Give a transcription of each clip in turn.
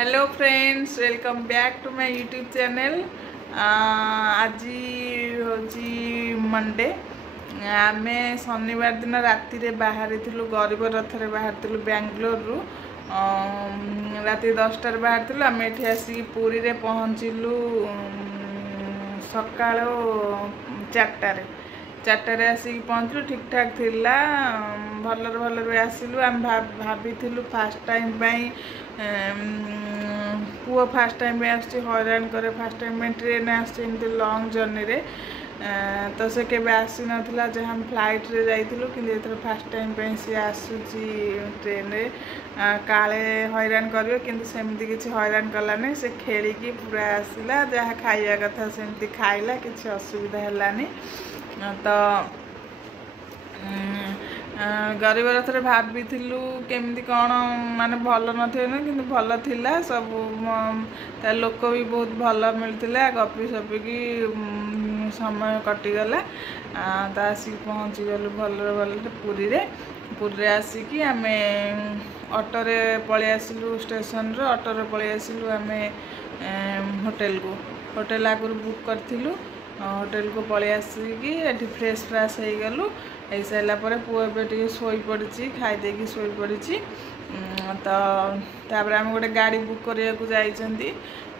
Hello friends, welcome back to my YouTube channel. आज हूँ Monday. आम शनिवार दिन राति बाहरी गरीब रथ बाहर बेंगलोर रु राति 10टार बाहर आम ये आसिक पुरी रे पहुँचलु सका 4टार आसिक पहुँचलु। ठीक ठाक थिला, भलर भलर आसिलु। आम भाभी फास्ट टाइम पुओ फास्ट टाइम हैरान करे। फास्ट टाइम ट्रेन आसमती लंग जर्नी रे तो से केबे आसी नथिला जहाँ हम फ्लाइट रे जाइथिलु, किंतु एथर फास्ट टाइम पे सी आसुची ट्रेन रे। काले हैरान करियो, किंतु सेमती किछि हैरान कलानी। से खेलिकी पूरा आसिला, जहाँ खाइया कथा सेमती खाइला, किछि असुविधा हेलानी। तो गरीब रथ रे भाभी केमती कौन माने भल नथिला ना, किंतु भल थिला सब। लोक भी बहुत भल मिलता, गपी सपिकी समय कटिगला। तो आसिक पहुँची गलु भलरे भलरे पुरी रे आसिकी आमे ऑटो रे पळे आसिलु स्टेशन रे। ऑटो रे पळे आसिलु आमे होटल आगुर बुक करथिलु। होटल को पळे आसिकी एठी फ्रेश फ्राश हो गलु। हो सारा पर पुओ ए शोई पड़ी, खाई देकी शोई पड़ी। तो तापर आम गोटे गाड़ी बुक करिया को जाइछंती।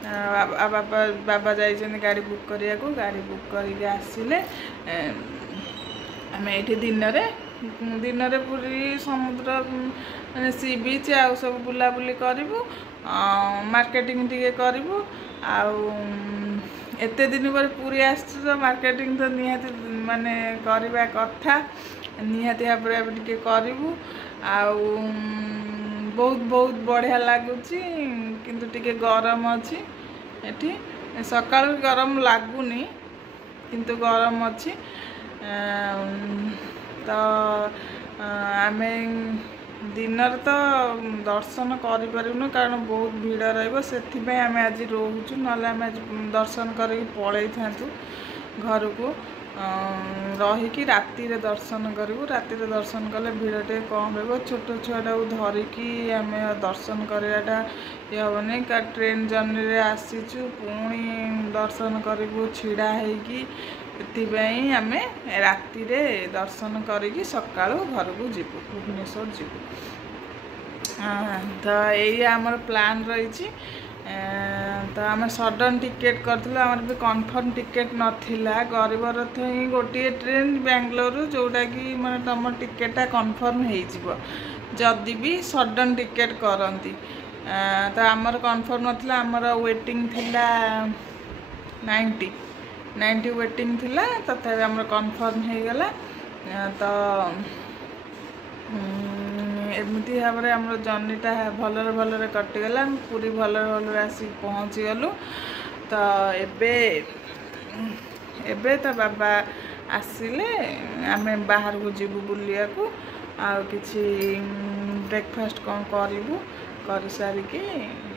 बाबा जाइछंती गाड़ी बुक करिया को। गाड़ी बुक करके आसिले आम ये दिन रे पूरी समुद्र माने सी बीच आ सब बुलाबुली करूँ, मार्केटिंग टिके करूँ। एते दिन पर पूरी आस मार्केटिंग तो निहाती माने करवा कथा, निहाती भाव टिके करूँ। बहुत बहुत बढ़िया लगुच, किंतु टिके गरम अच्छी एठी। सकाळ गरम लगुनी, किंतु गरम अच्छी। तो आम दिन तो दर्शन करूँ, कारण बहुत भीड़ रही। आम आज रोचु, ना आम आज दर्शन करके पलई था घर को। रहीकि राति रे दर्शन करूँ। राति रे दर्शन कले भीड़ टे कम रहा। छोट छुआटा धरिकी आम दर्शन कराटा ये हेनी। का ट्रेन जर्नी रे आसीचु, पुणी दर्शन करूँ छिड़ा होगी। एथिपाई आम राति रे दर्शन करी सकाळु घर को जीवु, भुवनेश्वर जीवु। तो यही आमर प्लान रही। तो आम सडन टिकेट करथिलु, आमर भी कन्फर्म टिकेट नथिला। गरीब रथ ही गोटे ट्रेन बेंगलोर जोटा कि माने तुम टिकेटा कन्फर्म हो जदि भी सडन टिकेट करती। तो आमर कन्फर्म नथिला। आमर वेटिंग थिला 90 वेटिंग थिला। तथापि आमर कन्फर्म हो गला। तो एमती भाव में आम जर्नीटा भलरे भलरे कटिगला। पूरी भलरे भलरे आसिक पहुँची गलु। तो एबे तो बाबा आसिले आम बाहर को जीवु बुलिया को। किछि ब्रेकफास्ट कौन करूँ, कर सारिकी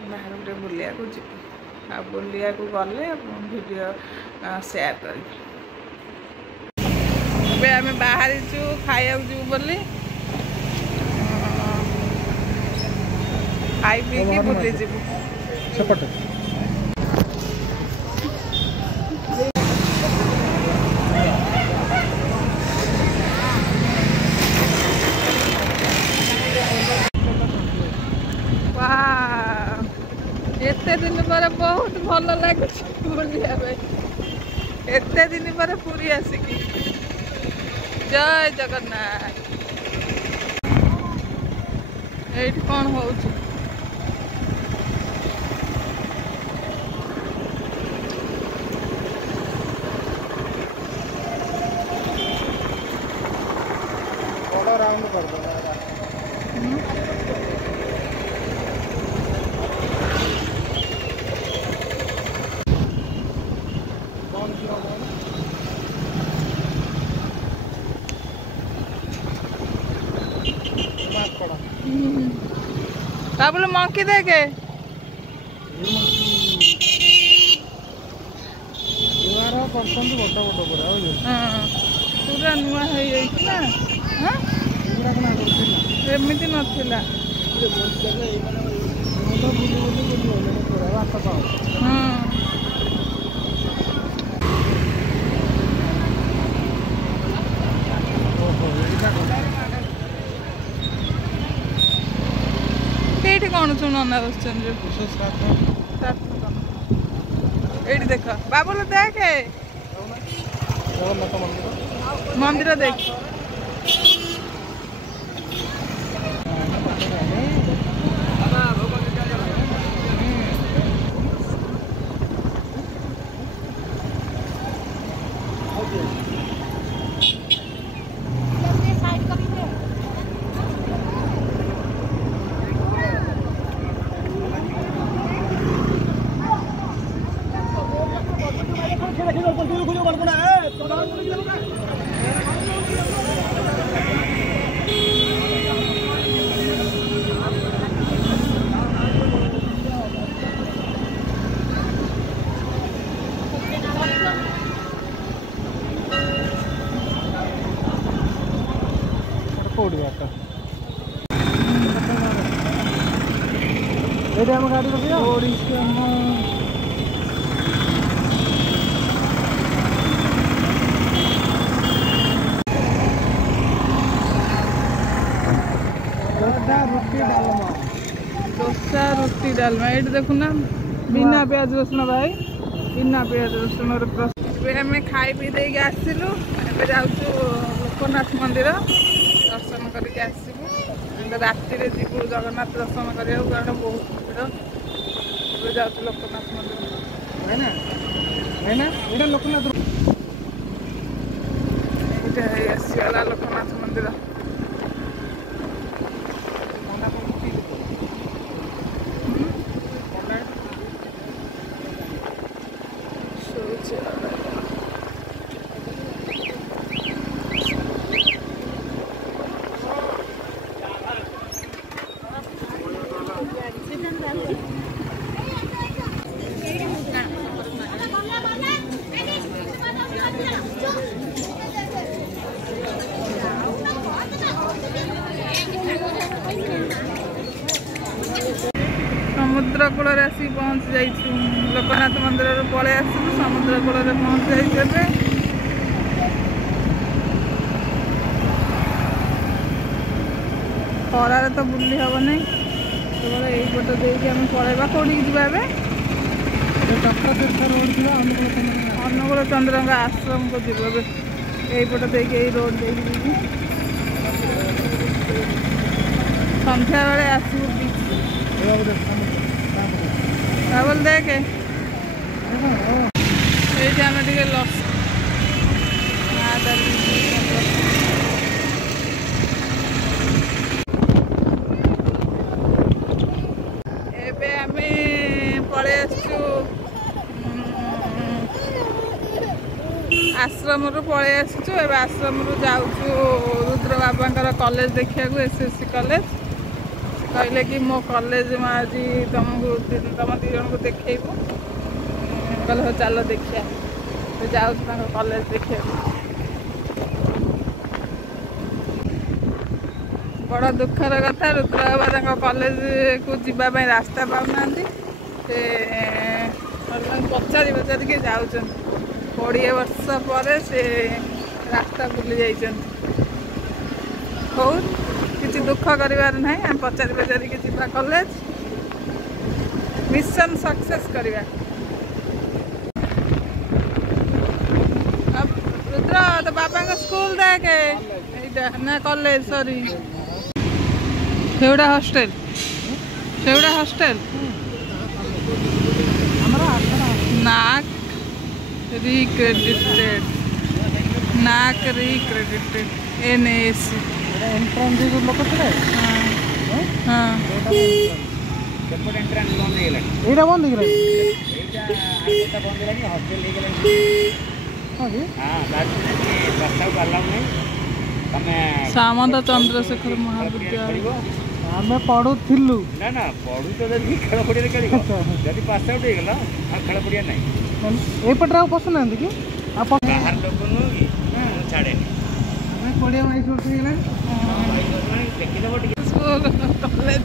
बाहर गोटे बुलिया को जीवु। बुलिया को गले वीडियो शेयर कर। आम बाहरी खाया जीवु बोली, खाई पी की बुली जीवु। एते दिन पर बहुत भल लगुच बुलिया। एते दिन पर पूरी आसिकी। जय जगन्नाथ। ये कौन हो राउंड कर दो। बोले मंकी देखे पूरा नुआ एमती नाला। ये कौन सुना ये देख बाबुल देख मंदिर देख गाड़ी डोसा रुटी डालमा ये देखुना बिना प्याज रसुण भाई बिना प्याज रसुण आम खाई पी दे आसलु जाऊँ लोकनाथ मंदिर दर्शन करके आसबू राति जीवु जगन्नाथ दर्शन करा कारण बहुत भीड़ जाऊँ लोकनाथ मंदिर लोकनाथ आसीगला लोकनाथ मंदिर समुद्र कूल आसी पहुँच जा लोकनाथ मंदिर पलि आसलु समुद्र कूल पहुँच जाइए खरार तो बुली हम नहीं केवल यहीपट देखिए आम पलैबा कौटी जावा अनुकूल चंद्र आश्रम को जीव यहीपट देखिए रोड देखिए संध्या बेले आसबू बाबुल देख ये आम टे लस पलि आश्रम पलि आश्रम जाऊँ रुद्र बाबा कॉलेज देखा एसएससी कॉलेज कहले कि मो कॉलेज में आज तुमको तुम दी जन को देखू कहले हो चलो देखिया तो जाऊँ कॉलेज देखा बड़ा दुखर कथा रुद्र बाबा कॉलेज को जीवाई रास्ता पाऊना पचारि पचारि के जाऊँ 20 वर्ष पर से रास्ता भूली जाइए हो किसी दुख करिवार नहीं हम पचारि पचारि के जीवा कॉलेज मिशन सक्सेस करवा रुद्र तो बाबा का स्कूल देखे ना कॉलेज सॉरी सेवड़ा हॉस्टल नाक रिक्रेडिटेड NAC लोक हाँ सामंत चंद्रशेखर महाविद्यालय आम पढ़ुलु ना ना पढ़ु तो खेल पड़िया खेल जब पास आउट होगा खेल पड़िया ना एपटे पसंद ना कि बाहर लोक नुह कि छाड़े पड़िया माइस देखीदेव कॉलेज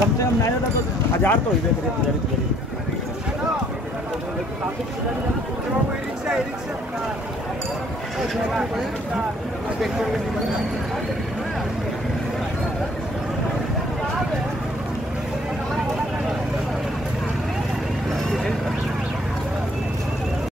कम से कम नहीं होता तो 1000 तो ही दे रिक्शा